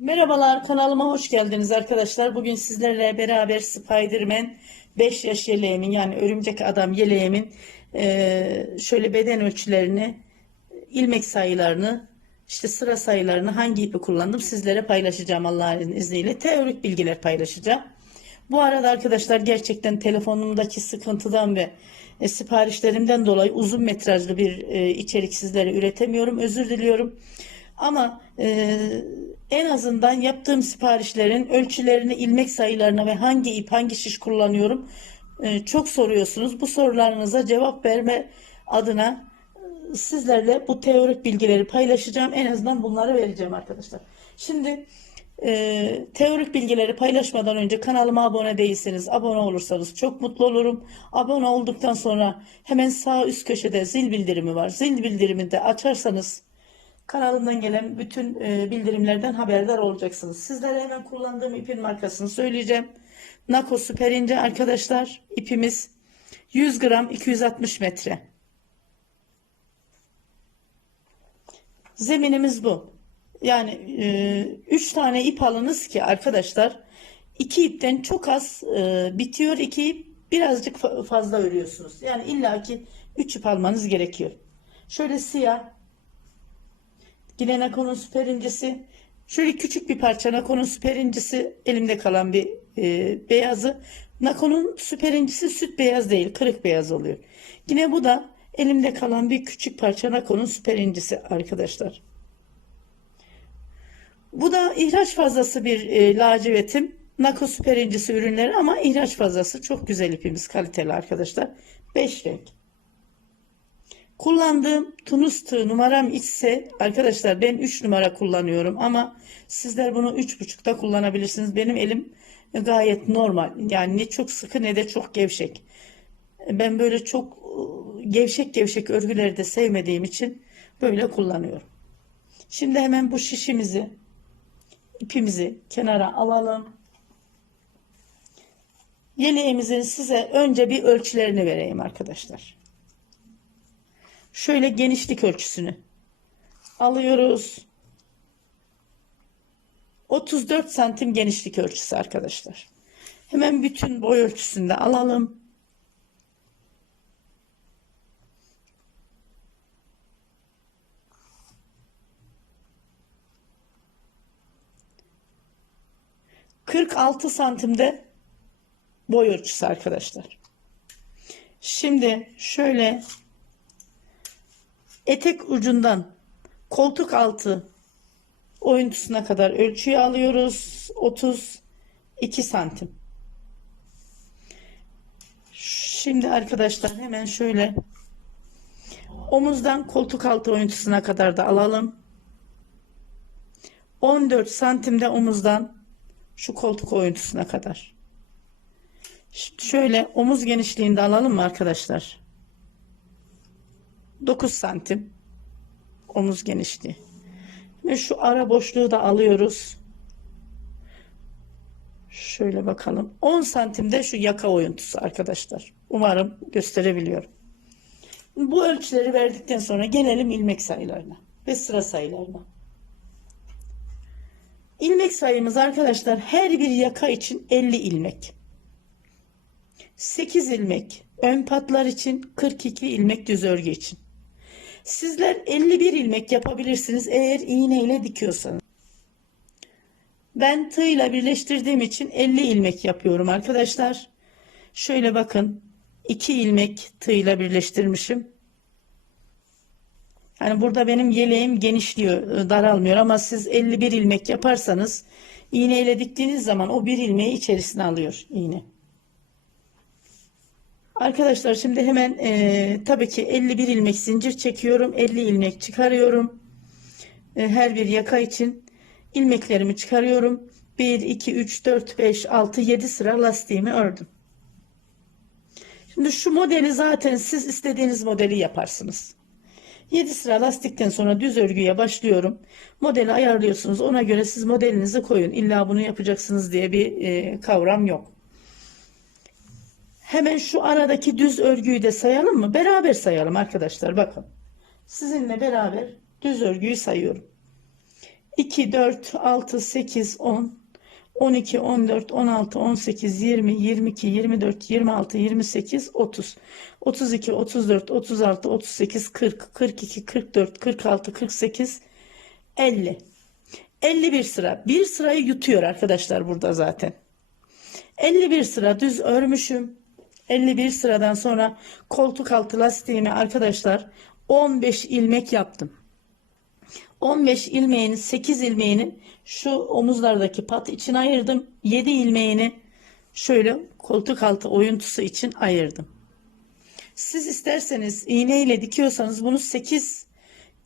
Merhabalar kanalıma hoş geldiniz arkadaşlar. Bugün sizlerle beraber Spider-Man 5 yaş yeleğimin yani örümcek adam yeleğimin eee, şöyle beden ölçülerini, ilmek sayılarını, işte sıra sayılarını hangi ipi kullandım sizlere paylaşacağım Allah'ın izniyle. Teorik bilgiler paylaşacağım. Bu arada arkadaşlar gerçekten telefonumdaki sıkıntıdan ve e, siparişlerimden dolayı uzun metrajlı bir e, içerik sizlere üretemiyorum. Özür diliyorum. Ama e, en azından yaptığım siparişlerin ölçülerini, ilmek sayılarına ve hangi ip, hangi şiş kullanıyorum e, çok soruyorsunuz. Bu sorularınıza cevap verme adına e, sizlerle bu teorik bilgileri paylaşacağım. En azından bunları vereceğim arkadaşlar. Şimdi e, teorik bilgileri paylaşmadan önce kanalıma abone değilseniz abone olursanız çok mutlu olurum. Abone olduktan sonra hemen sağ üst köşede zil bildirimi var. Zil bildirimini de açarsanız kanalımdan gelen bütün e, bildirimlerden haberdar olacaksınız. Sizlere hemen kullandığım ipin markasını söyleyeceğim. Nako Süper İnce arkadaşlar ipimiz 100 gram 260 metre. Zeminimiz bu. Yani 3 tane ip alınız ki arkadaşlar iki ipten çok az e, bitiyor. iki ip birazcık fa- fazla örüyorsunuz. Yani illaki 3 ip almanız gerekiyor. Şöyle siyah Yine Nakon'un süper incisi. Şöyle küçük bir parça Nakon'un süper incisi elimde kalan bir e, beyazı. Nakon'un süper incisi süt beyaz değil kırık beyaz oluyor. Yine bu da elimde kalan bir küçük parça Nakon'un süper incisi arkadaşlar. Bu da ihraç fazlası bir e, lacivetim. Nako süper incisi ürünleri ama ihraç fazlası çok güzel ipimiz kaliteli arkadaşlar. 5 renk. Kullandığım tunus tığ numaram ise arkadaşlar ben 3 numara kullanıyorum ama sizler bunu 3,5'da kullanabilirsiniz. Benim elim gayet normal. Yani ne çok sıkı ne de çok gevşek. Ben böyle çok e, gevşek gevşek örgüleri de sevmediğim için böyle kullanıyorum. Şimdi hemen bu şişimizi ipimizi kenara alalım. Yeleğimizin size önce bir ölçülerini vereyim arkadaşlar. Şöyle genişlik ölçüsünü alıyoruz. 34 santim genişlik ölçüsü arkadaşlar. Hemen bütün boy ölçüsünü de alalım. Kırk altı santimde boy ölçüsü arkadaşlar. Şimdi şöyle etek ucundan koltuk altı oyuntusuna kadar ölçüyü alıyoruz. 32 santim. Şimdi arkadaşlar hemen şöyle omuzdan koltuk altı oyuntusuna kadar da alalım. 14 santimde omuzdan şu koltuk oyuntusuna kadar. Şimdi şöyle omuz genişliğinde alalım mı arkadaşlar? 9 santim omuz genişliği. Ve şu ara boşluğu da alıyoruz. Şöyle bakalım. 10 santimde şu yaka oyuntusu arkadaşlar. Umarım gösterebiliyorum. Bu ölçüleri verdikten sonra gelelim ilmek sayılarına ve sıra sayılarına. İlmek sayımız arkadaşlar her bir yaka için 50 ilmek. 8 ilmek ön patlar için 42 ilmek düz örgü için. Sizler 51 ilmek yapabilirsiniz eğer iğne ile dikiyorsanız. Ben tığ ile birleştirdiğim için 50 ilmek yapıyorum arkadaşlar. Şöyle bakın 2 ilmek tığ ile birleştirmişim. Yani burada benim yeleğim genişliyor, daralmıyor ama siz 51 ilmek yaparsanız iğne ile diktiğiniz zaman o bir ilmeği içerisine alıyor iğne. Arkadaşlar şimdi hemen e, tabii ki 51 ilmek zincir çekiyorum. 50 ilmek çıkarıyorum. E, her bir yaka için ilmeklerimi çıkarıyorum. 1, 2, 3, 4, 5, 6, 7 sıra lastiğimi ördüm. Şimdi şu modeli zaten siz istediğiniz modeli yaparsınız. 7 sıra lastikten sonra düz örgüye başlıyorum. Modeli ayarlıyorsunuz. Ona göre siz modelinizi koyun. İlla bunu yapacaksınız diye bir e, kavram yok. Hemen şu aradaki düz örgüyü de sayalım mı? Beraber sayalım arkadaşlar. Bakın. Sizinle beraber düz örgüyü sayıyorum. 2, 4, 6, 8, 10, 12, 14, 16, 18, 20, 22, 24, 26, 28, 30, 32, 34, 36, 38, 40, 42, 44, 46, 48, 50. 51 sıra. Bir sırayı yutuyor arkadaşlar burada zaten. 51 sıra düz örmüşüm. 51 sıradan sonra koltuk altı lastiğimi arkadaşlar 15 ilmek yaptım. 15 ilmeğini 8 ilmeğini şu omuzlardaki pat için ayırdım. 7 ilmeğini şöyle koltuk altı oyuntusu için ayırdım. Siz isterseniz iğne ile dikiyorsanız bunu 8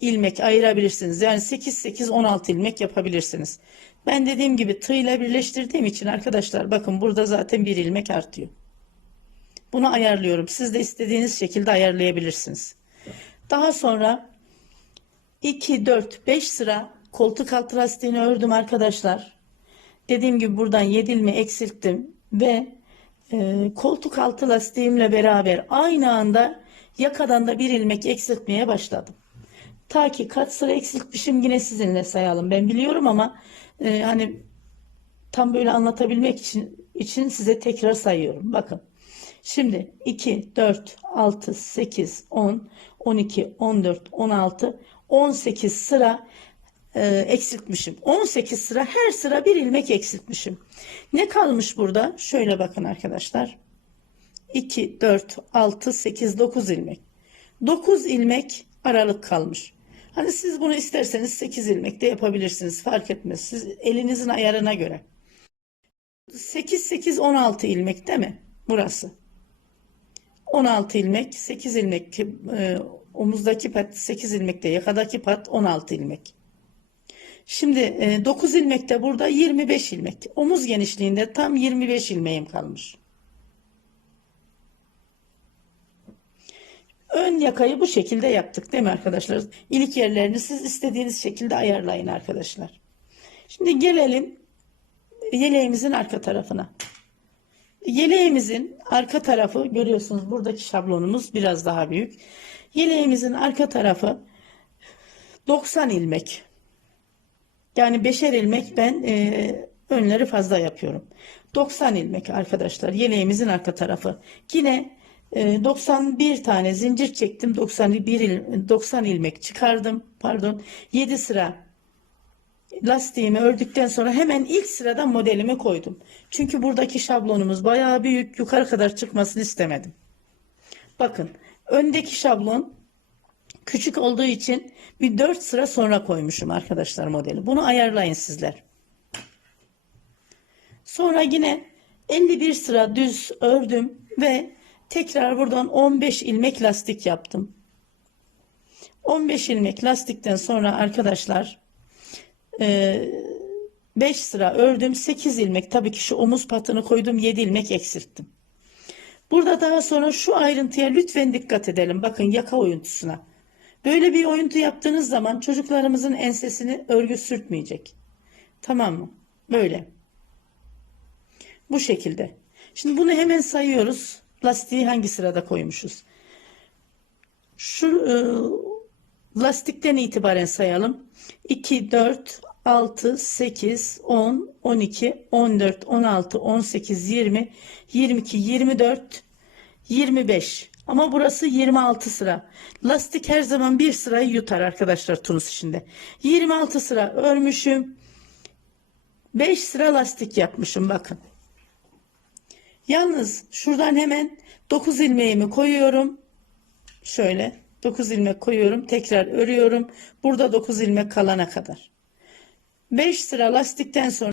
ilmek ayırabilirsiniz. Yani 8 8 16 ilmek yapabilirsiniz. Ben dediğim gibi tığ ile birleştirdiğim için arkadaşlar bakın burada zaten bir ilmek artıyor. Bunu ayarlıyorum. Siz de istediğiniz şekilde ayarlayabilirsiniz. Daha sonra 2 4 5 sıra koltuk altı lastiğini ördüm arkadaşlar. Dediğim gibi buradan 7 ilmeği eksilttim ve e, koltuk altı lastiğimle beraber aynı anda yakadan da bir ilmek eksiltmeye başladım. Ta ki kaç sıra eksiltmişim yine sizinle sayalım. Ben biliyorum ama e, hani tam böyle anlatabilmek için için size tekrar sayıyorum. Bakın. Şimdi 2, 4, 6, 8, 10, 12, 14, 16, 18 sıra e, eksiltmişim. 18 sıra her sıra bir ilmek eksiltmişim. Ne kalmış burada? Şöyle bakın arkadaşlar. 2, 4, 6, 8, 9 ilmek. 9 ilmek aralık kalmış. Hani siz bunu isterseniz 8 ilmek de yapabilirsiniz. Fark etmez. Siz elinizin ayarına göre. 8, 8, 16 ilmek değil mi? Burası. 16 ilmek, 8 ilmek e, omuzdaki pat 8 ilmekte, yakadaki pat 16 ilmek. Şimdi e, 9 ilmekte burada 25 ilmek. Omuz genişliğinde tam 25 ilmeğim kalmış. Ön yakayı bu şekilde yaptık değil mi arkadaşlar? İlik yerlerini siz istediğiniz şekilde ayarlayın arkadaşlar. Şimdi gelelim yeleğimizin arka tarafına. Yeleğimizin arka tarafı görüyorsunuz buradaki şablonumuz biraz daha büyük. Yeleğimizin arka tarafı 90 ilmek. Yani beşer ilmek ben e, önleri fazla yapıyorum. 90 ilmek arkadaşlar yeleğimizin arka tarafı. Yine e, 91 tane zincir çektim. 91 il, 90 ilmek çıkardım. Pardon. 7 sıra lastiğimi ördükten sonra hemen ilk sıradan modelimi koydum. Çünkü buradaki şablonumuz bayağı büyük. Yukarı kadar çıkmasını istemedim. Bakın öndeki şablon küçük olduğu için bir 4 sıra sonra koymuşum arkadaşlar modeli. Bunu ayarlayın sizler. Sonra yine 51 sıra düz ördüm ve tekrar buradan 15 ilmek lastik yaptım. 15 ilmek lastikten sonra arkadaşlar 5 sıra ördüm 8 ilmek tabii ki şu omuz patını koydum 7 ilmek eksilttim. Burada daha sonra şu ayrıntıya lütfen dikkat edelim. Bakın yaka oyuntusuna. Böyle bir oyuntu yaptığınız zaman çocuklarımızın ensesini örgü sürtmeyecek. Tamam mı? Böyle. Bu şekilde. Şimdi bunu hemen sayıyoruz. Lastiği hangi sırada koymuşuz? Şu e, lastikten itibaren sayalım. 2, 4, 6, 8, 10, 12, 14, 16, 18, 20, 22, 24, 25. Ama burası 26 sıra. Lastik her zaman bir sırayı yutar arkadaşlar tunus işinde. 26 sıra örmüşüm. 5 sıra lastik yapmışım bakın. Yalnız şuradan hemen 9 ilmeğimi koyuyorum. Şöyle 9 ilmek koyuyorum. Tekrar örüyorum. Burada 9 ilmek kalana kadar. 5 sıra lastikten sonra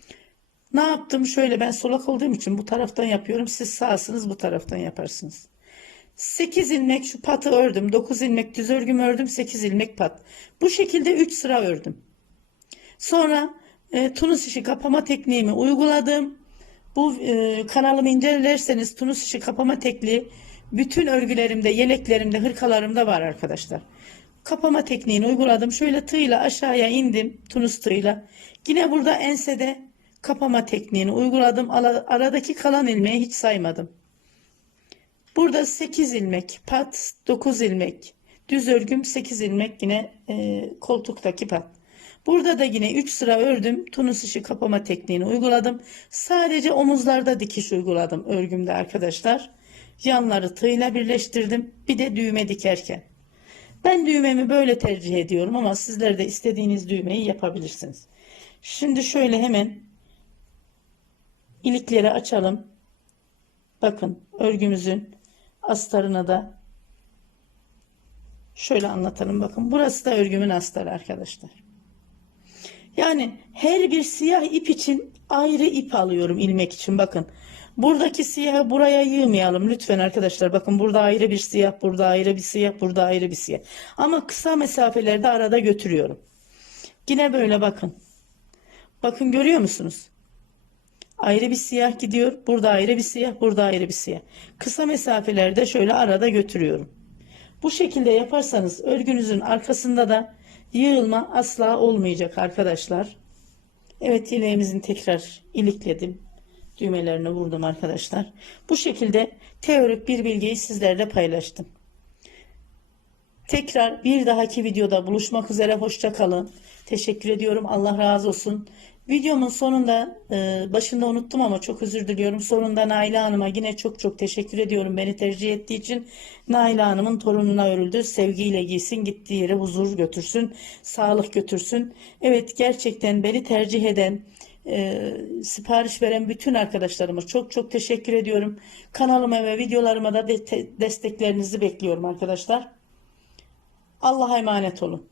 ne yaptım? Şöyle ben solak olduğum için bu taraftan yapıyorum. Siz sağsınız bu taraftan yaparsınız. 8 ilmek şu patı ördüm. 9 ilmek düz örgüm ördüm. 8 ilmek pat. Bu şekilde 3 sıra ördüm. Sonra e, tunus işi kapama tekniğimi uyguladım. Bu e, kanalımı incelerseniz tunus işi kapama tekniği bütün örgülerimde, yeleklerimde, hırkalarımda var arkadaşlar. Kapama tekniğini uyguladım. Şöyle tığla aşağıya indim. Tunus tığıyla. Yine burada ensede kapama tekniğini uyguladım. Aradaki kalan ilmeği hiç saymadım. Burada 8 ilmek pat, 9 ilmek. Düz örgüm 8 ilmek yine e, koltuktaki pat. Burada da yine 3 sıra ördüm. Tunus işi kapama tekniğini uyguladım. Sadece omuzlarda dikiş uyguladım örgümde arkadaşlar. Yanları tığla birleştirdim. Bir de düğme dikerken. Ben düğmemi böyle tercih ediyorum ama sizler de istediğiniz düğmeyi yapabilirsiniz. Şimdi şöyle hemen ilikleri açalım. Bakın örgümüzün astarına da şöyle anlatalım bakın. Burası da örgümün astarı arkadaşlar. Yani her bir siyah ip için ayrı ip alıyorum ilmek için bakın. Buradaki siyahı buraya yığmayalım lütfen arkadaşlar. Bakın burada ayrı bir siyah, burada ayrı bir siyah, burada ayrı bir siyah. Ama kısa mesafelerde arada götürüyorum. Yine böyle bakın. Bakın görüyor musunuz? Ayrı bir siyah gidiyor. Burada ayrı bir siyah, burada ayrı bir siyah. Kısa mesafelerde şöyle arada götürüyorum. Bu şekilde yaparsanız örgünüzün arkasında da yığılma asla olmayacak arkadaşlar. Evet yeleğimizin tekrar ilikledim. Düğmelerini vurdum arkadaşlar. Bu şekilde teorik bir bilgiyi sizlerle paylaştım. Tekrar bir dahaki videoda buluşmak üzere. Hoşça kalın. Teşekkür ediyorum. Allah razı olsun. Videomun sonunda e, başında unuttum ama çok özür diliyorum. Sonunda Naila Hanım'a yine çok çok teşekkür ediyorum beni tercih ettiği için. Naila Hanım'ın torununa örüldü. Sevgiyle giysin, gittiği yere huzur götürsün, sağlık götürsün. Evet gerçekten beni tercih eden, e, sipariş veren bütün arkadaşlarıma çok çok teşekkür ediyorum. Kanalıma ve videolarıma da de- desteklerinizi bekliyorum arkadaşlar. Allah'a emanet olun.